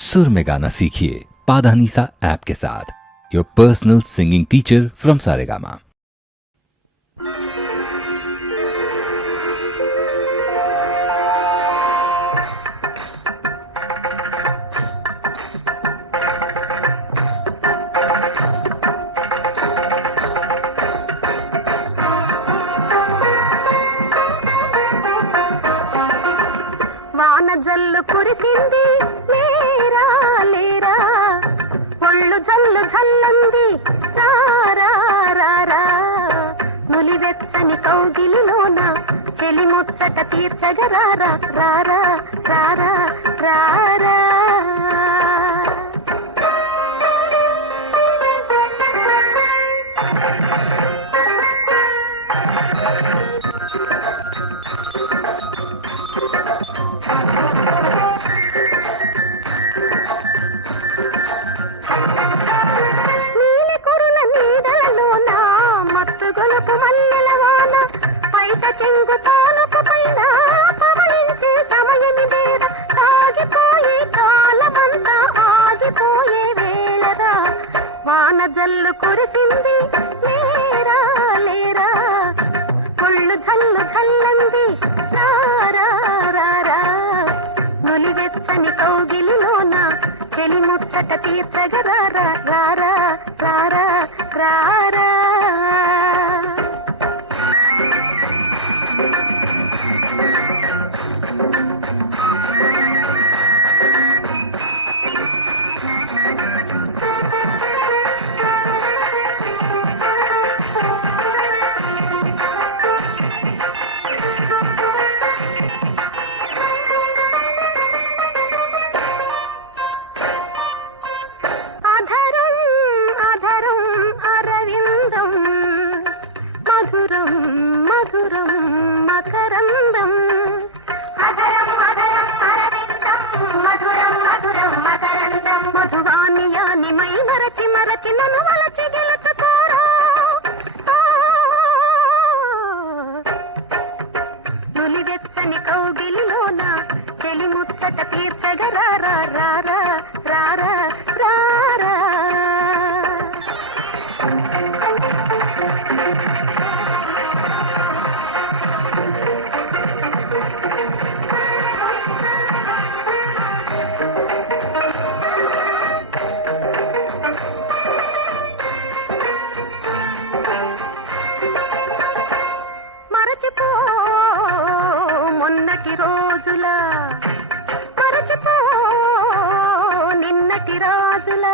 सुर में गाना सीखिए पाधानीसा ऐप के साथ। Your personal singing teacher from Saregama. వాన జల్లు కురిసింది లేరా లేరా, ఒళ్ళు జల్లు జల్లంది రారా రారా, నులివెత్తని కౌగిలిలోన చెలి ముచ్చట తీర్చగరారా రారా రారా రారా. గొలుపు మల్లెల వాన పైట చెంగు తాలపు పైన పవళించే సమయమి వేళ, సాగిపోయే కాలమంతా ఆగిపోయే వేళరా, వాన జల్లు కురిసింది లేరా లేరా, ఒళ్ళు జల్లు జల్లంది రారా రారా, నులివెత్తని కౌగిలిలోన చెలి ముచ్చట తీర్చగరారా రారా రారా రారా. మధురం మధురం మకరందం, అధరం అధరం అరవిందం, మధురం మధురం మకరందం, మధువానియాని మై మరచి మరచి నన్ను వలచి గెలుచుకోరా, నులివెత్తని కౌగిలిలోన చెలి ముచ్చట తీర్చగరారా రారా రారా రారా. మరచిపో మొన్నటి రోజుల, మరచిపో నిన్నటి రాజుల,